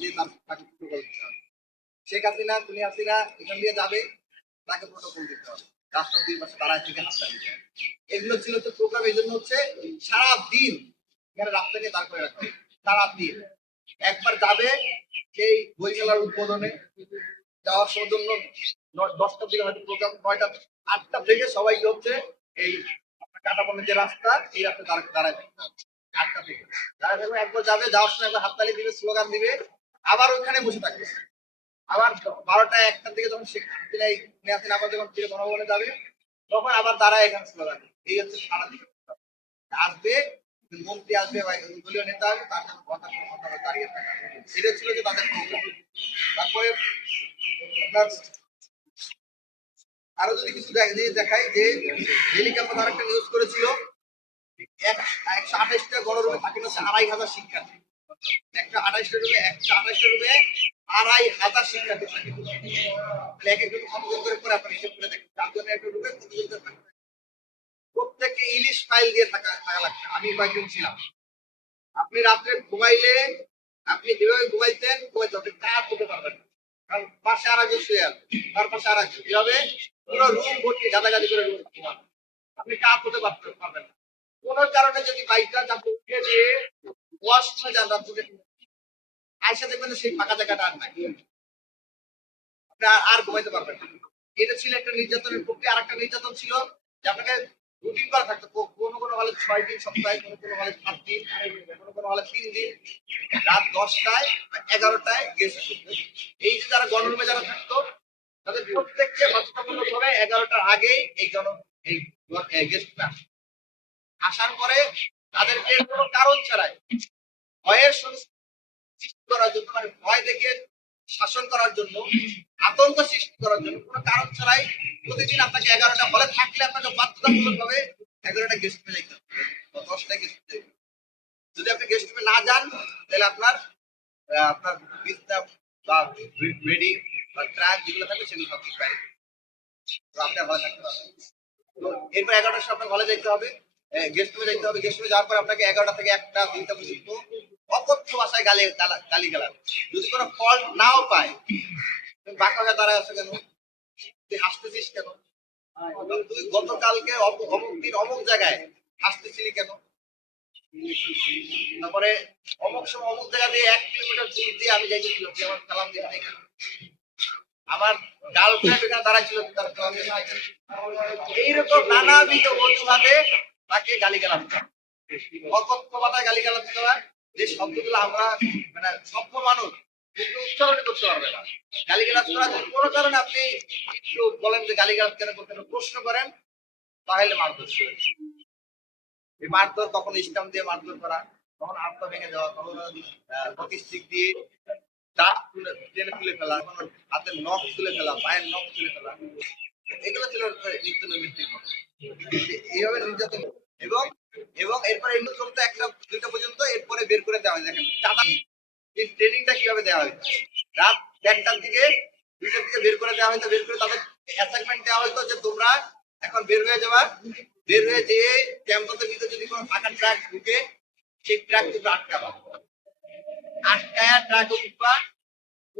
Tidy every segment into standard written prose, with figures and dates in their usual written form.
যে তাকে প্রোটোকল দিতে হবে। শেখ হাসিনা খুনি হাসিনা এখান দিয়ে যাবে, তাকে প্রোটোকল দিতে হবে, রাস্তার দুই পাশে দাঁড়ায় থেকে হাতটা দিতে হবে। এগুলো ছিল তো প্রোগ্রাম। এই জন্য হচ্ছে সারাদিন এখানে রাস্তা নিয়ে দাঁড় করে রাখা হবে। সারাদিন একবার যাবে সেই বইমেলার উদ্বোধনে, যাওয়ার জন্য 10টার দিকে হয়তো প্রোগ্রাম, 9টা 8টা থেকে সবাইকে হচ্ছে এই কাটাপনের যে রাস্তা, এই রাস্তা দাঁড়ায় থাকতে হবে। 8টা থেকে দাঁড়ায় থাকবে, একবার যাবে, যাওয়ার সময় একবার হাততালি দিবে, স্লোগান দিবে, আবার ওইখানে বসে থাকবে। আবার 12টা 1টার দিকে যখন শেখ হাসিনা আবার যখন ফিরে গণভবনে যাবে, তখন আবার দাঁড়ায় এখানে স্লোগান দিবে। এই হচ্ছে সারাদিন আসবে, মন্ত্রী আসবে বা দলীয় নেতা আসবে, তার সাথে কথা দাঁড়িয়ে থাকা। এটা ছিল যে তাদের প্রোগ্রাম। তারপরে আপনার আরো যদি কিছু দেখাই যে হেলিকপ্টার তার একটা নিউজ করেছিল, 128টা গণরুমে থাকে হচ্ছে 2500 শিক্ষার্থী। একটা 28টা রুমে 128টা রুমে 2500 শিক্ষার্থী থাকে। এক এক রুমে কতজন করে পড়ে আপনি হিসেব করে দেখেন, 4 জনের একটা রুমে কতজন করে থাকে। প্রত্যেককে ইলিশ ফাইল দিয়ে থাকা লাগছে। আমি কয়েকজন ছিলাম। আপনি রাত্রে ঘুমাইলে আপনি যেভাবে ঘুমাইতেন আপনি কাজ করতে পারবেন না, কারণ পাশে আর একজন শুয়ে আছে, তার পাশে আর একজন, এভাবে পুরো রুম ভর্তি গাদাগাদি করে রুম ঘুমাবেন, আপনি কাজ করতে পারবেন না। কোন কারণে যদি বাইকটা আপনি উঠে দিয়ে ওয়াশরুমে যান রাত্রে, আইসা দেখবেন সেই ফাঁকা জায়গাটা আর নাই, আপনি আর ঘুমাইতে পারবেন না। এটা ছিল একটা নির্যাতনের প্রক্রিয়া। আর একটা নির্যাতন ছিল যে আপনাকে রুটিন করা থাকতো, কোনো কোনো হলে 6 দিন সপ্তাহে, কোনো কোনো হলে 7 দিন, কোনো কোনো হলে 3 দিন, রাত 10টায় 11টায় গেস্ট করতো। এই যে যারা গণরুমে যারা থাকতো, তাদের প্রত্যেককে বাধ্যতামূলক ভাবে 11টার আগেই এই গেস্ট আসার পরে তাদেরকে কোনো কারণ ছাড়াই ভয়ের সৃষ্টি করার জন্য, মানে ভয় দেখে শাসন করার জন্য, আতঙ্ক সৃষ্টি করার জন্য কোনো কারণ ছাড়াই প্রতিদিন আপনাকে 11টা হলে থাকলে আপনাকে বাধ্যতামূলক ভাবে 11টা গেস্ট রুমে যেতে হবে, 10টা গেস্ট রুমে যেতে হবে। যদি আপনি গেস্ট রুমে না যান, তাহলে আপনার আপনার বিছনা বা বেডিং বা ট্রাক যেগুলো থাকবে সেগুলো সব কিছু বাইরে, আপনার হলে থাকতে পারবেন। তো এরপর 11টার সময় হলে যেতে হবে, গেস্ট রুমে যেতে হবে। গেস্ট রুমে যাওয়ার পর আপনাকে 11টা থেকে 1টা 2টা পর্যন্ত অকথ্য ভাষায় গালি গালাজ। যদি কোনো ফল্ট নাও পায়, তুমি বাঁকা হয়ে দাঁড়ায় আছো কেন, তুই হাসতেছিস কেন, তুই গতকালকে অমুক দিন অমুক জায়গায় হাসতেছিলি কেন, তারপরে অমুক সময় অমুক জায়গা দিয়ে 1 কিলোমিটার দূর দিয়ে আমি যাইতেছিলাম, তুই আমার সালাম দিয়ে নাই কেন, আমার গার্লফ্রেন্ড এখানে দাঁড়াচ্ছিল, তার সালাম দিয়ে নাই কেন। এইরকম নানাবিধ অজুহাতে তাকে গালিগালাজ করা, অকথ্য ভাষায় গালিগালাজ করা, যে শব্দগুলো আমরা মানে সভ্য মানুষ কিন্তু উচ্চারণ করতে পারবে না। গালিগালাজ করা, কোনো কারণে আপনি একটু বলেন যে গালিগালাজ কেন করতেন, প্রশ্ন করেন, তাহলে মারধর শুরু। এই মারধর কখনো স্টাম্প দিয়ে মারধর করা, তখন হাত পা ভেঙে দেওয়া, তখন হকি স্টিক দিয়ে দাঁত টেনে তুলে ফেলা, তখন হাতের নখ তুলে ফেলা, পায়ের নখ তুলে ফেলা, এগুলো ছিল নিত্য নৈমিত্তিক ঘটনা। এইভাবে নির্যাতন। এবং এবং এরপরে এগুলো চলতো 1টা 2টা পর্যন্ত, এরপরে বের করে দেওয়া হয়। দেখেন চাঁদা এই ট্রেনিংটা কিভাবে দেওয়া হইতো, রাত 1টার দিকে 2টার দিকে বের করে দেওয়া হইতো। বের করে তাদের অ্যাসাইনমেন্ট দেওয়া হইতো যে তোমরা এখন বের হয়ে যাবা, বের হয়ে যেয়ে ক্যাম্পাসের ভিতরে যদি কোনো ফাঁকা ট্রাক ঢুকে, সেই ট্রাক তোমরা আটকাবা, আটকায়া ট্রাক উঠবা,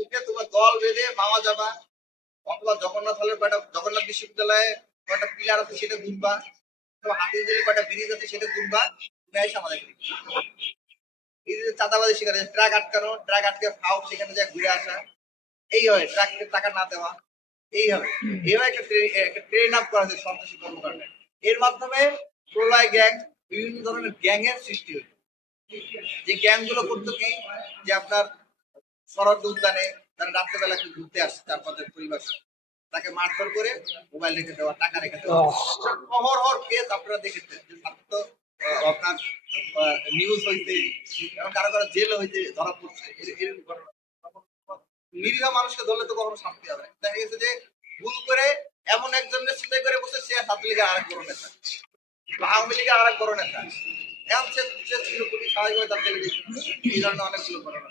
উঠে তোমার দল বেঁধে মাওয়া যাবা, অথবা জগন্নাথ হলের জগন্নাথ বিশ্ববিদ্যালয়ে কয়টা পিলার আছে সেটা ঘুরবা, অথবা হাতির জেলে কয়টা ব্রিজ আছে সেটা ঘুরবা, তুমি এসে আমাদের এই যে চাঁদাবাজি শিকার, ট্রাক আটকানো, ট্রাক আটকে ফাও সেখানে যা ঘুরে আসা, এই হয় ট্রাককে টাকা না দেওয়া, এই হবে। এইভাবে একটা ট্রেন আপ করা হয়েছে সন্ত্রাসী কর্মকাণ্ডে। এর মাধ্যমে প্রলয় গ্যাং, বিভিন্ন ধরনের গ্যাং এর সৃষ্টি হয়েছে। যে গ্যাং গুলো করতো কি, যে আপনার শরৎ উদ্যানে তারা রাত্রেবেলা একটু ঘুরতে আসছে 4-5 পরিবার, তাকে মারধর করে মোবাইল রেখে দেওয়া, টাকা রেখে দেওয়া, অহরহর কেস আপনারা দেখেছেন। যে ছাত্র আপনার নিউজ হইতে এবং কারো কারো জেল হইতে ধরা পড়ছে, এরকম ঘটনা। নিরীহ মানুষকে ধরলে তো কখনো শাস্তি হবে না। দেখা গেছে যে ভুল করে এমন একজনের চিন্তাই করে বসে, সে ছাত্রলীগের আরেক বড় নেতা, আওয়ামী লীগের আরেক বড় নেতা, এমন সে ছিল পুলিশ স্বাভাবিকভাবে তার জেলে যেত। এই ধরনের অনেকগুলো ঘটনা।